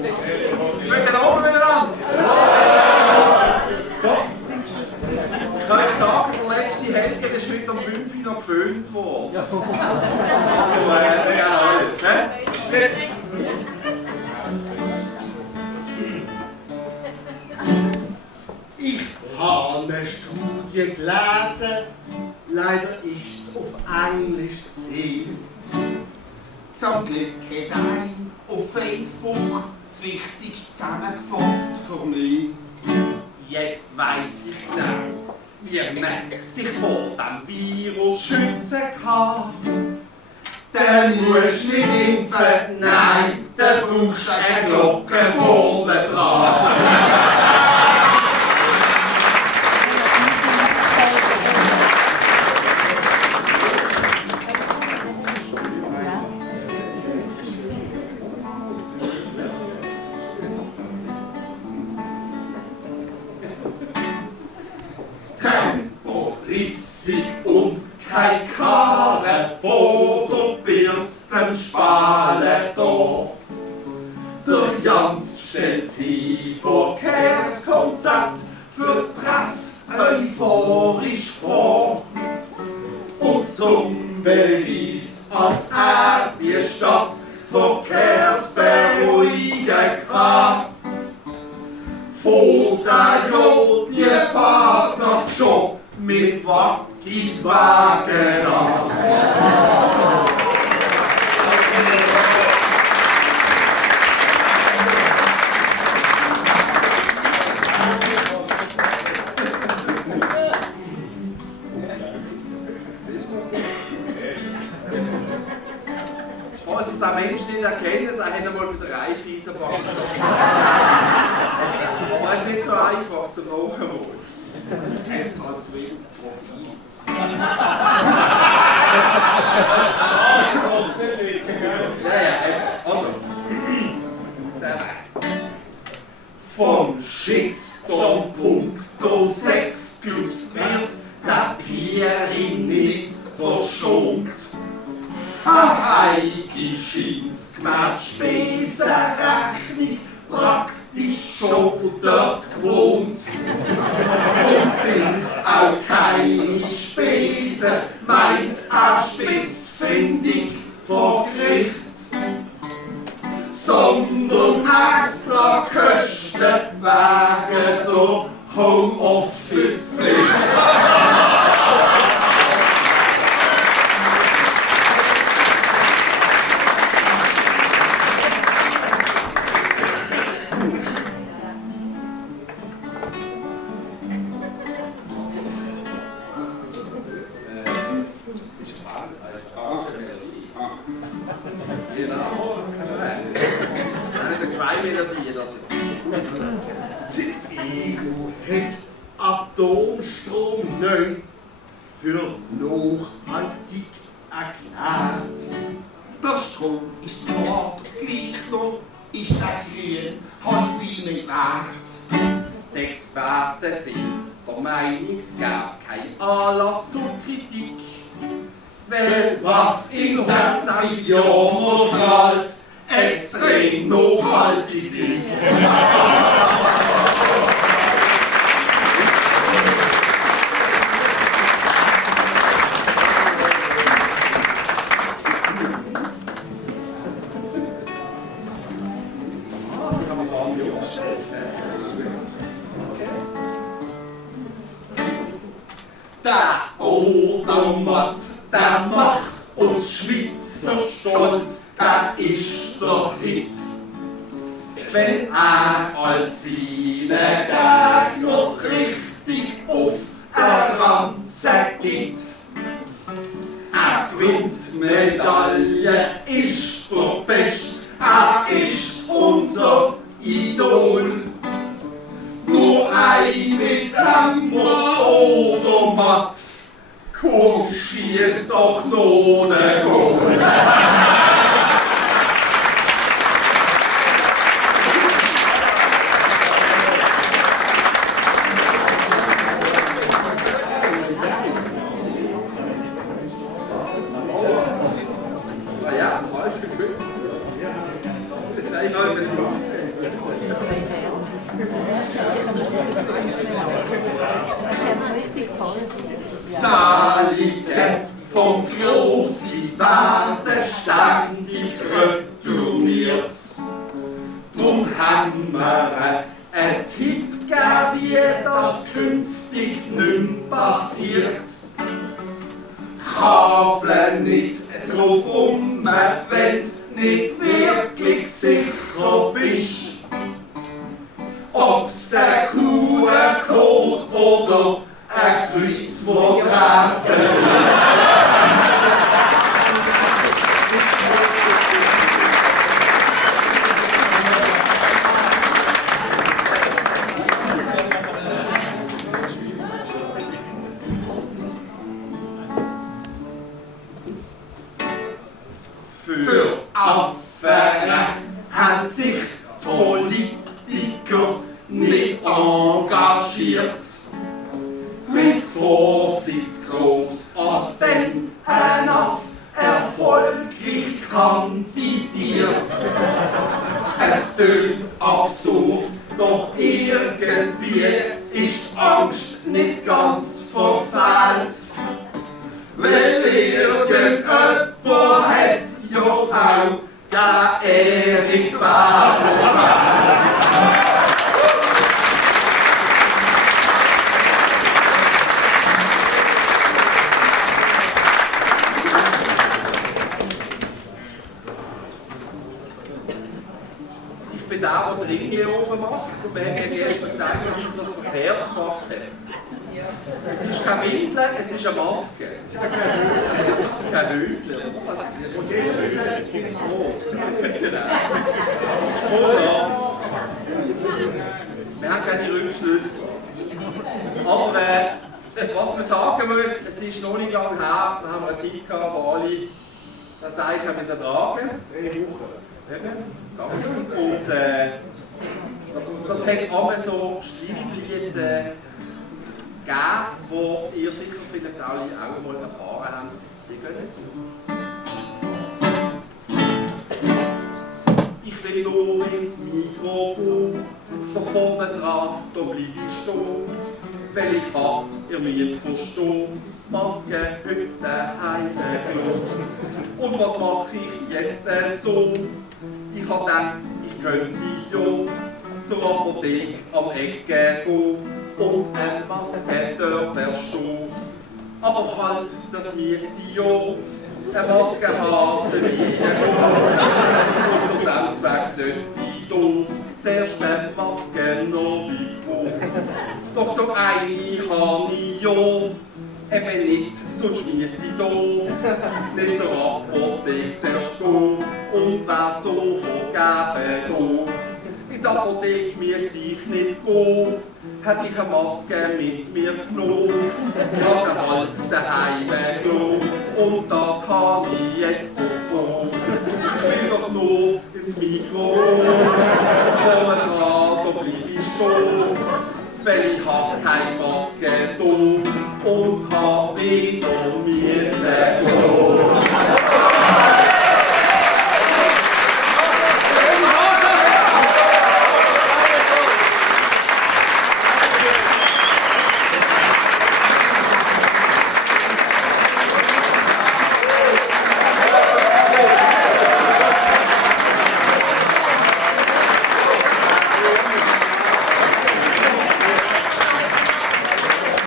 Wir gehen oben miteinander. Ich kann euch sagen, der letzte Helge ist heute um 5 Uhr noch geföhnt worden. Also, ja, alles. Ich habe eine Studie gelesen, leider ist es auf Englisch gesehen. Zum Glück hat ein auf Facebook das Wichtigste zusammengefasst für mich. Jetzt weiss ich dann, wie man sich vor dem Virus schützen kann. Dann musst du nicht impfen, nein, dann brauchst du eine Glocke vorne dran. Temporissig und kein Karren vor der Bürstenspale da. Der Jans stellt sie vor Verkehrskonzept für die Presse euphorisch vor. Und zum Beweis, als er die Stadt verkehrsberuhigen kann, vor der Jahr die Fasnacht schon mit Wackis Wagen an. Falls es ein Mensch nicht erkennt, dann haben wir mal mit der Reifeisenbank. Aber es ist nicht so einfach zu nachholen. Als Wild Profil. Also. Vom Shitstorm.6 Clubs wird der Pieri nicht verschont. Heike scheint's gemäß Spesenrechnung praktisch schon dort gewohnt. Und sind's auch keine Spesen, meint eine Spitzfindig vor Gericht, sondern extra Kosten wegen der Homeoffice-Pflicht. Die EU hat Atomstrom neu für nachhaltig erklärt. Der Strom ist zwar gleich noch, ist der grün halt wie nicht wert. Die Experten sind der Meinung, es gab keinen Anlass zur Kritik. Weil was in der Jahren strahlt, extrem nachhaltig sind. Der Odermatt, der macht uns Schweizer stolz, der ist der Hit. Wenn er als seine Gegner richtig auf der Ranze geht. Er gewinnt Medaille, ist der Best, er ist unser Idol. Nur ein mit Hammer oder Matt, komm, schieß doch noch ne Goal. Ja, alles gut. Nein, ich habe nicht Richtig toll. Salige vom großen Werden ständig retourniert. Drum haben wir einen Tipp gegeben, wie das künftig nicht passiert. Kavle nicht drauf wenn du nicht wirklich sicher bist. Ob's ein QR-Code oder ein Kreuz, wo Grenzen ist. Für Affären haben sich Politiker nicht engagiert. Mit Vorsitz groß als denn ein Aff erfolgreich kandidiert. Es tönt absurd, doch irgendwie ist die Angst nicht ganz verfehlt. Weil irgendjemand hat ja auch der Erik Bänder. Ich bin der die Ringe oben macht und wir haben erst gesagt, wie das das Herd gemacht hat. Es ist kein Windel, es ist eine Maske. Kein Hösle. Und jetzt ist es ins Rot. Wir haben keine Rückschlüsse. Aber was man sagen muss, es ist noch nicht lange her, da haben wir eine Zeit gehabt, wo alle das Seid haben müssen tragen. Und das hat immer so Stillied gegeben, wo ihr sicher vielleicht alle auch mal erfahren habt. Die gehen so. Ich will nur ins Mikro, doch vorne dran, da bleib ich stehen. Weil ich hab, ihr müsst verstehen, Maske, Hüfte, Heide, und was mach ich jetzt so? Ich hab gedacht, ich könnte ja zur Apotheke am Ecke gehen und eine Maske dort schon. Aber halt, das müsste ja eine Maske haben, sie wieder und zu diesem Zweck sollte ich da zuerst eine Maske noch gehen. Doch so eine habe ich ja eben nicht, sonst müsste ich da nicht zur Apotheke zuerst gehen und wär so vergeben da. In der Apotheke müsste ich nicht gehen, hätte ich eine Maske mit mir genommen. Ich habe halt daheim gelassen und das kann ich jetzt sofort. Ich will doch nur ins Mikro.